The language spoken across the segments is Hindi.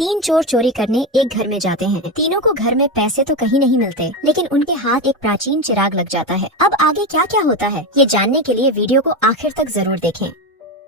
तीन चोर चोरी करने एक घर में जाते हैं। तीनों को घर में पैसे तो कहीं नहीं मिलते, लेकिन उनके हाथ एक प्राचीन चिराग लग जाता है। अब आगे क्या क्या होता है ये जानने के लिए वीडियो को आखिर तक जरूर देखें।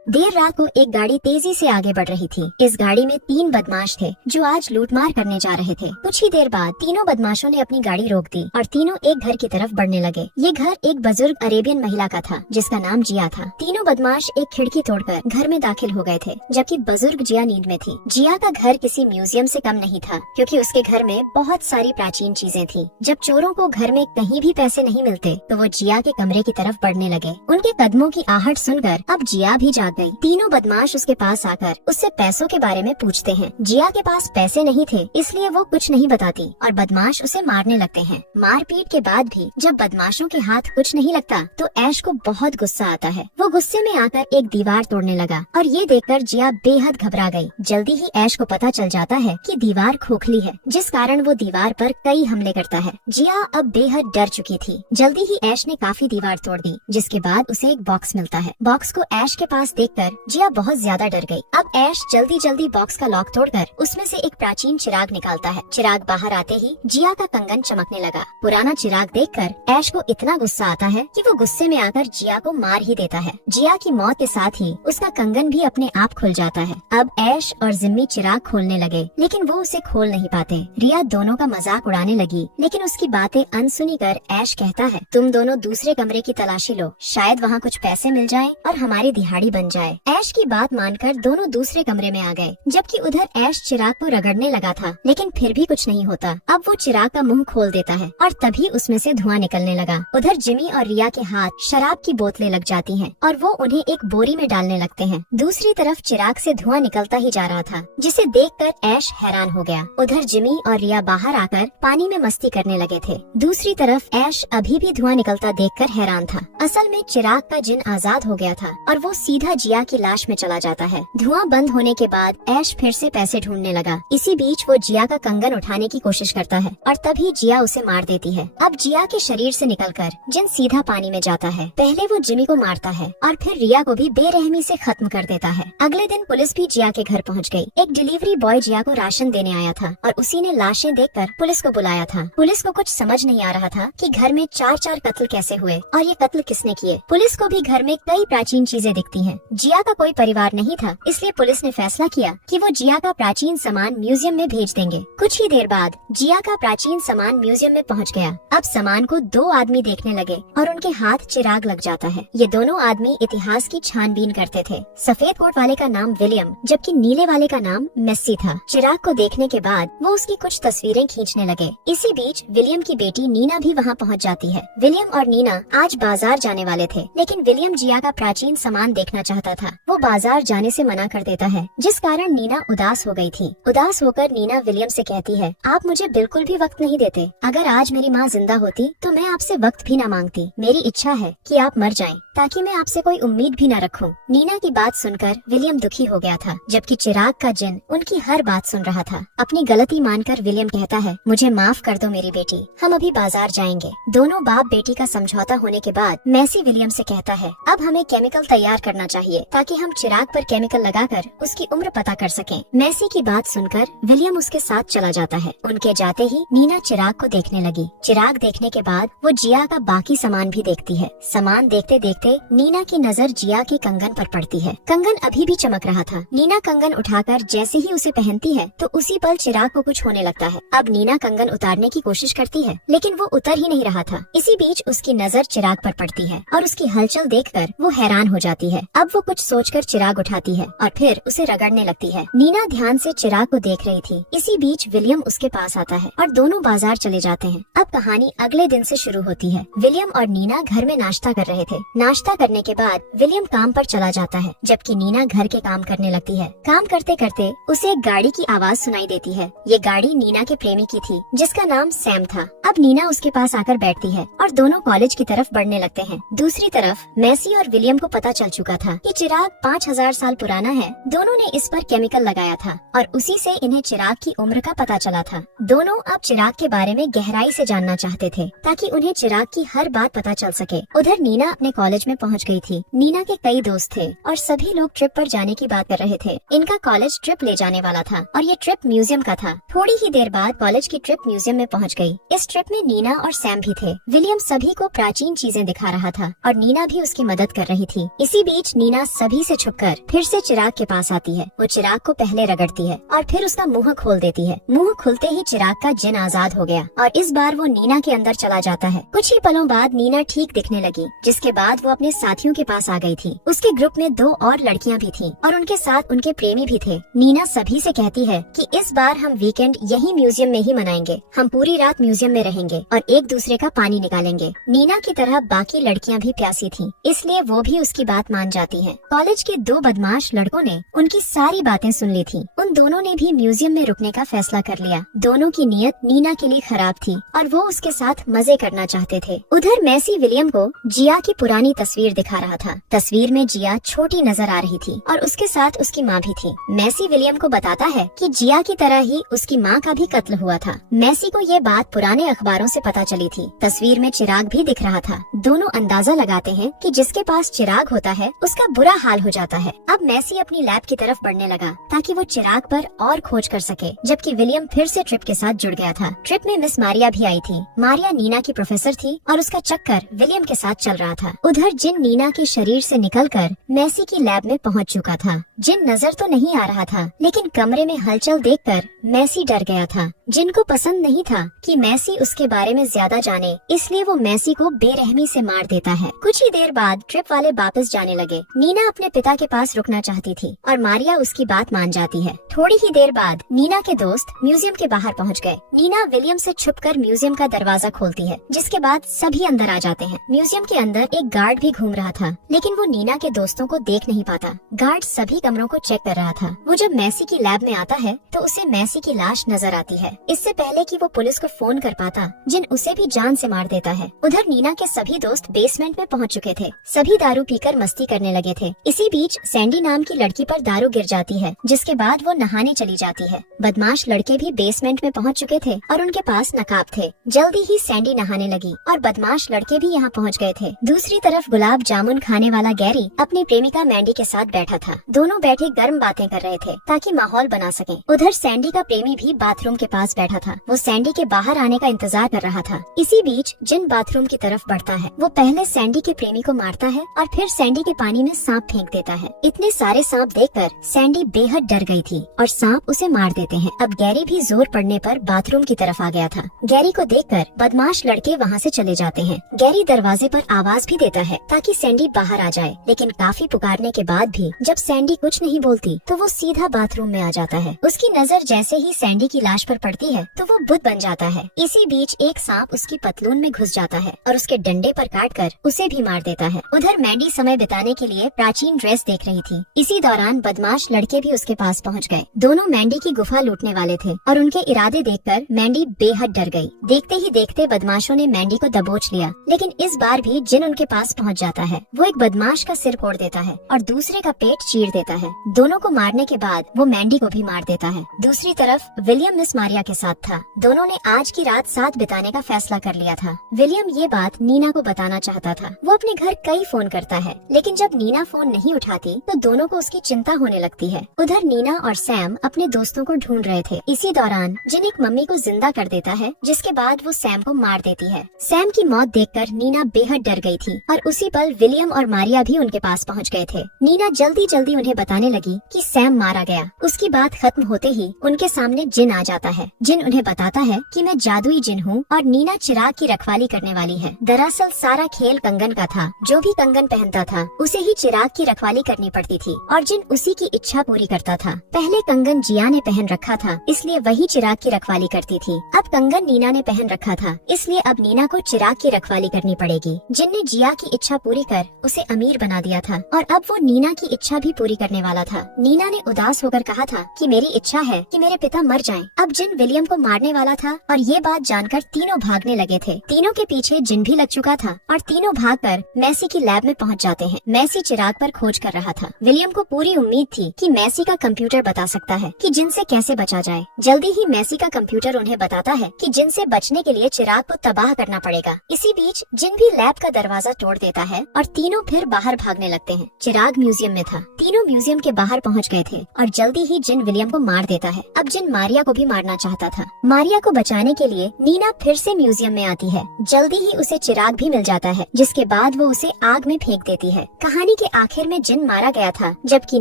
देर रात को एक गाड़ी तेजी से आगे बढ़ रही थी। इस गाड़ी में तीन बदमाश थे जो आज लूटमार करने जा रहे थे। कुछ ही देर बाद तीनों बदमाशों ने अपनी गाड़ी रोक दी और तीनों एक घर की तरफ बढ़ने लगे। ये घर एक बुजुर्ग अरेबियन महिला का था जिसका नाम जिया था। तीनों बदमाश एक खिड़की तोड़कर घर में दाखिल हो गए थे, जबकि बुजुर्ग जिया नींद में थी। जिया का घर किसी म्यूजियम से कम नहीं था, क्योंकि उसके घर में बहुत सारी प्राचीन चीजें थी। जब चोरों को घर में कहीं भी पैसे नहीं मिलते तो वो जिया के कमरे की तरफ बढ़ने लगे। उनके कदमों की आहट सुनकर अब जिया भी जाग गई। तीनों बदमाश उसके पास आकर उससे पैसों के बारे में पूछते हैं। जिया के पास पैसे नहीं थे, इसलिए वो कुछ नहीं बताती और बदमाश उसे मारने लगते हैं। मारपीट के बाद भी जब बदमाशों के हाथ कुछ नहीं लगता तो ऐश को बहुत गुस्सा आता है। वो गुस्से में आकर एक दीवार तोड़ने लगा और ये देखकर जिया बेहद घबरा गई। जल्दी ही ऐश को पता चल जाता है कि दीवार खोखली है, जिस कारण वो दीवार पर कई हमले करता है। जिया अब बेहद डर चुकी थी। जल्दी ही ऐश ने काफी दीवार तोड़ दी, जिसके बाद उसे एक बॉक्स मिलता है। बॉक्स को ऐश के पास देखकर जिया बहुत ज्यादा डर गई। अब ऐश जल्दी जल्दी बॉक्स का लॉक तोड़कर उसमें से एक प्राचीन चिराग निकालता है। चिराग बाहर आते ही जिया का कंगन चमकने लगा। पुराना चिराग देखकर ऐश को इतना गुस्सा आता है कि वो गुस्से में आकर जिया को मार ही देता है। जिया की मौत के साथ ही उसका कंगन भी अपने आप खुल जाता है। अब ऐश और जिम्मी चिराग खोलने लगे, लेकिन वो उसे खोल नहीं पाते। रिया दोनों का मजाक उड़ाने लगी, लेकिन उसकी बातें अनसुनी कर ऐश कहता है, तुम दोनों दूसरे कमरे की तलाशी लो, शायद वहाँ कुछ पैसे मिल जाएं और हमारी दिहाड़ी बन जाए। ऐश की बात मानकर दोनों दूसरे कमरे में आ गए, जबकि उधर ऐश चिराग को रगड़ने लगा था, लेकिन फिर भी कुछ नहीं होता। अब वो चिराग का मुंह खोल देता है और तभी उसमें से धुआं निकलने लगा। उधर जिमी और रिया के हाथ शराब की बोतलें लग जाती हैं और वो उन्हें एक बोरी में डालने लगते हैं। दूसरी तरफ चिराग से धुआं निकलता ही जा रहा था, जिसे देखकर ऐश हैरान हो गया। उधर जिमी और रिया बाहर आकर पानी में मस्ती करने लगे थे। दूसरी तरफ ऐश अभी भी धुआं निकलता देखकर हैरान था। असल में चिराग का जिन आजाद हो गया था और वो सीधा जिया की लाश में चला जाता है। धुआं बंद होने के बाद ऐश फिर से पैसे ढूंढने लगा। इसी बीच वो जिया का कंगन उठाने की कोशिश करता है और तभी जिया उसे मार देती है। अब जिया के शरीर से निकलकर जिन सीधा पानी में जाता है। पहले वो जिमी को मारता है और फिर रिया को भी बेरहमी से खत्म कर देता है। अगले दिन पुलिस भी जिया के घर पहुंच गई। एक डिलीवरी बॉय जिया को राशन देने आया था और उसी ने लाशें देखकर पुलिस को बुलाया था। पुलिस को कुछ समझ नहीं आ रहा था कि घर में चार चार कत्ल कैसे हुए और ये कत्ल किसने किए। पुलिस को भी घर में कई प्राचीन चीजें दिखती हैं। जिया का कोई परिवार नहीं था, इसलिए पुलिस ने फैसला किया कि वो जिया का प्राचीन सामान म्यूजियम में भेज देंगे। कुछ ही देर बाद जिया का प्राचीन सामान म्यूजियम में पहुंच गया। अब सामान को दो आदमी देखने लगे और उनके हाथ चिराग लग जाता है। ये दोनों आदमी इतिहास की छानबीन करते थे। सफेद कोट वाले का नाम विलियम, जबकि नीले वाले का नाम मेस्सी था। चिराग को देखने के बाद वो उसकी कुछ तस्वीरें खींचने लगे। इसी बीच विलियम की बेटी नीना भी वहाँ पहुँच जाती है। विलियम और नीना आज बाजार जाने वाले थे, लेकिन विलियम जिया का प्राचीन सामान देखना चाहता था। वो बाजार जाने से मना कर देता है, जिस कारण नीना उदास हो गई थी। उदास होकर नीना विलियम से कहती है, आप मुझे बिल्कुल भी वक्त नहीं देते। अगर आज मेरी माँ जिंदा होती तो मैं आपसे वक्त भी न मांगती। मेरी इच्छा है कि आप मर जाएं, ताकि मैं आपसे कोई उम्मीद भी न रखूं। नीना की बात सुनकर विलियम दुखी हो गया था, जबकि चिराग का जिन उनकी हर बात सुन रहा था। अपनी गलती मानकर विलियम कहता है, मुझे माफ कर दो मेरी बेटी, हम अभी बाजार जाएंगे। दोनों बाप बेटी का समझौता होने के बाद मेसी विलियम से कहता है, अब हमें केमिकल तैयार करना चाहिए ताकि हम चिराग पर केमिकल लगाकर उसकी उम्र पता कर सकें। मेसी की बात सुनकर विलियम उसके साथ चला जाता है। उनके जाते ही नीना चिराग को देखने लगी। चिराग देखने के बाद वो जिया का बाकी सामान भी देखती है। सामान देखते देखते नीना की नजर जिया के कंगन पर पड़ती है। कंगन अभी भी चमक रहा था। नीना कंगन उठाकर जैसे ही उसे पहनती है तो उसी पल चिराग को कुछ होने लगता है। अब नीना कंगन उतारने की कोशिश करती है, लेकिन वो उतर ही नहीं रहा था। इसी बीच उसकी नजर चिराग पर पड़ती है और उसकी हलचल देखकर वो हैरान हो जाती है। अब वो कुछ सोचकर चिराग उठाती है और फिर उसे रगड़ने लगती है। नीना ध्यान से चिराग को देख रही थी। इसी बीच विलियम उसके पास आता है और दोनों बाजार चले जाते हैं। अब कहानी अगले दिन से शुरू होती है। विलियम और नीना घर में नाश्ता कर रहे थे। नाश्ता करने के बाद विलियम काम पर चला जाता है, जबकि नीना घर के काम करने लगती है। काम करते करते उसे एक गाड़ी की आवाज सुनाई देती है। ये गाड़ी नीना के प्रेमी की थी, जिसका नाम सैम था। अब नीना उसके पास आकर बैठती है और दोनों कॉलेज की तरफ बढ़ने लगते हैं। दूसरी तरफ मेसी और विलियम को पता चल चुका था कि चिराग 5000 साल पुराना है। दोनों ने इस पर केमिकल लगाया था और उसी से इन्हें चिराग की उम्र का पता चला था। दोनों अब चिराग के बारे में गहराई से जानना चाहते थे ताकि उन्हें चिराग की हर बात पता चल सके। उधर नीना अपने कॉलेज में पहुंच गई थी। नीना के कई दोस्त थे और सभी लोग ट्रिप पर जाने की बात कर रहे थे। इनका कॉलेज ट्रिप ले जाने वाला था और ये ट्रिप म्यूजियम का था। थोड़ी ही देर बाद कॉलेज की ट्रिप म्यूजियम में पहुंच गई। इस ट्रिप में नीना और सैम भी थे। विलियम सभी को प्राचीन चीजें दिखा रहा था और नीना भी उसकी मदद कर रही थी। इसी बीच नीना सभी से छुपकर फिर से चिराग के पास आती है। वो चिराग को पहले रगड़ती है और फिर उसका मुंह खोल देती है। मुंह खुलते ही चिराग का जिन आजाद हो गया और इस बार वो नीना के अंदर चला जाता है। कुछ ही पलों बाद नीना ठीक दिखने लगी, जिसके बाद वो अपने साथियों के पास आ गई थी। उसके ग्रुप में 2 और लड़कियां भी थीं और उनके साथ उनके प्रेमी भी थे। नीना सभी से कहती है कि इस बार हम वीकेंड यही म्यूजियम में ही मनाएंगे। हम पूरी रात म्यूजियम में रहेंगे और एक दूसरे का पानी निकालेंगे। नीना की तरह बाकी लड़कियां भी प्यासी थीं, इसलिए वो भी उसकी बात मान जाती हैं। कॉलेज के 2 बदमाश लड़कों ने उनकी सारी बातें सुन ली थी। उन दोनों ने भी म्यूजियम में रुकने का फैसला कर लिया। दोनों की नीयत नीना के लिए खराब थी और वो उसके साथ मजे करना चाहते थे। उधर मैसी विलियम को जिया की पुरानी तस्वीर दिखा रहा था। तस्वीर में जिया छोटी नजर आ रही थी और उसके साथ उसकी माँ भी थी। मैसी विलियम को बताता है कि जिया की तरह ही उसकी माँ का भी कत्ल हुआ था। मैसी को ये बात पुराने अखबारों से पता चली थी। तस्वीर में चिराग भी दिख रहा था। दोनों अंदाजा लगाते हैं कि जिसके पास चिराग होता है उसका बुरा हाल हो जाता है। अब मैसी अपनी लैब की तरफ बढ़ने लगा ताकि वो चिराग पर और खोज कर सके, जबकि विलियम फिर से ट्रिप के साथ जुड़ गया था। ट्रिप में मिस मारिया भी आई थी। मारिया नीना की प्रोफेसर थी और उसका चक्कर विलियम के साथ चल रहा था। उधर जिन नीना के शरीर से निकलकर मैसी की लैब में पहुंच चुका था। जिन नजर तो नहीं आ रहा था, लेकिन कमरे में हलचल देखकर मैसी डर गया था। जिन को पसंद नहीं था कि मैसी उसके बारे में ज्यादा जाने, इसलिए वो मैसी को बेरहमी से मार देता है। कुछ ही देर बाद ट्रिप वाले वापस जाने लगे। नीना अपने पिता के पास रुकना चाहती थी और मारिया उसकी बात मान जाती है। थोड़ी ही देर बाद नीना के दोस्त म्यूजियम के बाहर पहुंच गए। नीना विलियम से छुपकर म्यूजियम का दरवाजा खोलती है, जिसके बाद सभी अंदर आ जाते हैं। म्यूजियम के अंदर एक गार्ड भी घूम रहा था, लेकिन वो नीना के दोस्तों को देख नहीं पाता। गार्ड सभी कमरों को चेक कर रहा था। वो जब मैसी की लैब में आता है तो उसे मैसी की लाश नजर आती है। इससे पहले कि वो पुलिस को फोन कर पाता, जिन उसे भी जान से मार देता है। उधर नीना के सभी दोस्त बेसमेंट में पहुंच चुके थे। सभी दारू पीकर मस्ती करने लगे थे। इसी बीच सैंडी नाम की लड़की पर दारू गिर जाती है, जिसके बाद वो नहाने चली जाती है। बदमाश लड़के भी बेसमेंट में पहुंच चुके थे और उनके पास नकाब थे। जल्दी ही सैंडी नहाने लगी और बदमाश लड़के भी यहाँ पहुँच गए थे। दूसरी तरफ गुलाब जामुन खाने वाला गैरी अपनी प्रेमिका मैंडी के साथ बैठा था। दोनों बैठे गर्म बातें कर रहे थे ताकि माहौल बना सकें। उधर सैंडी का प्रेमी भी बाथरूम के पास बैठा था। वो सैंडी के बाहर आने का इंतजार कर रहा था। इसी बीच जिन बाथरूम की तरफ बढ़ता है। वो पहले सैंडी के प्रेमी को मारता है और फिर सैंडी के पानी में सांप फेंक देता है। इतने सारे सांप देखकर सैंडी बेहद डर गई थी और सांप उसे मार देते हैं। अब गैरी भी जोर पड़ने पर बाथरूम की तरफ आ गया था। गैरी को देखकर बदमाश लड़के वहाँ से चले जाते हैं। गैरी दरवाजे पर आवाज भी देता है ताकि सैंडी बाहर आ जाए, लेकिन काफी पुकारने के बाद भी जब सैंडी कुछ नहीं बोलती तो वो सीधा बाथरूम में आ जाता है। उसकी नजर जैसे ही सैंडी की लाश पर पड़ती है तो वो बुत बन जाता है। इसी बीच एक सांप उसकी पतलून में घुस जाता है और उसके डंडे पर काटकर उसे भी मार देता है। उधर मैंडी समय बिताने के लिए प्राचीन ड्रेस देख रही थी। इसी दौरान बदमाश लड़के भी उसके पास पहुंच गए। दोनों मैंडी की गुफा लूटने वाले थे और उनके इरादे देखकर मैंडी बेहद डर गई। देखते ही देखते बदमाशों ने मैंडी को दबोच लिया, लेकिन इस बार भी जिन उनके पास पहुंच जाता है। वो एक बदमाश का सिर फोड़ देता है और दूसरे का पेट चीर देता है। दोनों को मारने के बाद वो मैंडी को भी मार देता है। दूसरी तरफ विलियम मिस मारिया के साथ था। दोनों ने आज की रात साथ बिताने का फैसला कर लिया था। विलियम ये बात नीना को बताना चाहता था। वो अपने घर कई फोन करता है, लेकिन जब नीना फोन नहीं उठाती तो दोनों को उसकी चिंता होने लगती है। उधर नीना और सैम अपने दोस्तों को ढूंढ रहे थे। इसी दौरान जिन एक मम्मी को जिंदा कर देता है, जिसके बाद वो सैम को मार देती है। सैम की मौत देखकर नीना बेहद डर गई थी और उसी पल विलियम और मारिया भी उनके पास पहुंच गए थे। नीना जल्दी जल्दी उन्हें बताने लगी कि सैम मारा गया। उसकी बात खत्म होते ही उनके सामने जिन आ जाता है। जिन उन्हें बताता है कि मैं जादुई जिन हूँ और नीना चिराग की रखवाली करने वाली है। दरअसल सारा खेल कंगन का था। जो भी कंगन पहनता था उसे ही चिराग की रखवाली करनी पड़ती थी और जिन उसी की इच्छा पूरी करता था। पहले कंगन जिया ने पहन रखा था, इसलिए वही चिराग की रखवाली करती थी। अब कंगन नीना ने पहन रखा था, इसलिए अब नीना को चिराग की रखवाली करनी पड़ेगी। जिन ने जिया की इच्छा पूरी कर उसे अमीर बना दिया था और अब वो नीना की इच्छा भी पूरी करने वाला था। नीना ने उदास होकर कहा था कि मेरी इच्छा है कि मेरे पिता मर जाएं। अब जिन विलियम को मारने वाला था और ये बात जानकर तीनों भागने लगे थे। तीनों के पीछे जिन भी लग चुका था और तीनों भागकर मैसी की लैब में पहुंच जाते हैं। मैसी चिराग पर खोज कर रहा था। विलियम को पूरी उम्मीद थी कि मैसी का कंप्यूटर बता सकता है कि जिन से कैसे बचा जाए। जल्दी ही मैसी का कंप्यूटर उन्हें बताता है कि जिन से बचने के लिए चिराग को तबाह करना पड़ेगा। इसी बीच जिन भी लैब का दरवाजा तोड़ देता है और तीनों फिर बाहर भागने लगते हैं। चिराग म्यूजियम में था। तीनों म्यूजियम के बाहर पहुंच गए थे और जल्दी ही जिन विलियम को मार देता है। अब जिन मारिया को भी मारना चाहता था। मारिया को बचाने के लिए नीना फिर से म्यूजियम में आती है। जल्दी ही उसे चिराग भी मिल जाता है, जिसके बाद वो उसे आग में फेंक देती है। कहानी के आखिर में जिन मारा गया था, जबकि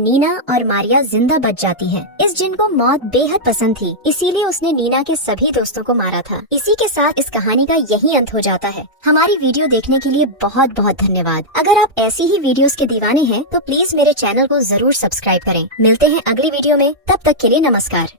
नीना और मारिया जिंदा बच जाती है। इस जिन को मौत बेहद पसंद थी, इसीलिए उसने नीना के सभी दोस्तों को मारा था। इसी के साथ इस कहानी का यही अंत हो जाता है। हमारी वीडियो देखने के लिए बहुत बहुत धन्यवाद। अगर आप ऐसी ही वीडियोस के दीवाने हैं तो प्लीज मेरे चैनल को जरूर सब्सक्राइब करें। मिलते हैं अगली वीडियो में, तब तक के लिए नमस्कार।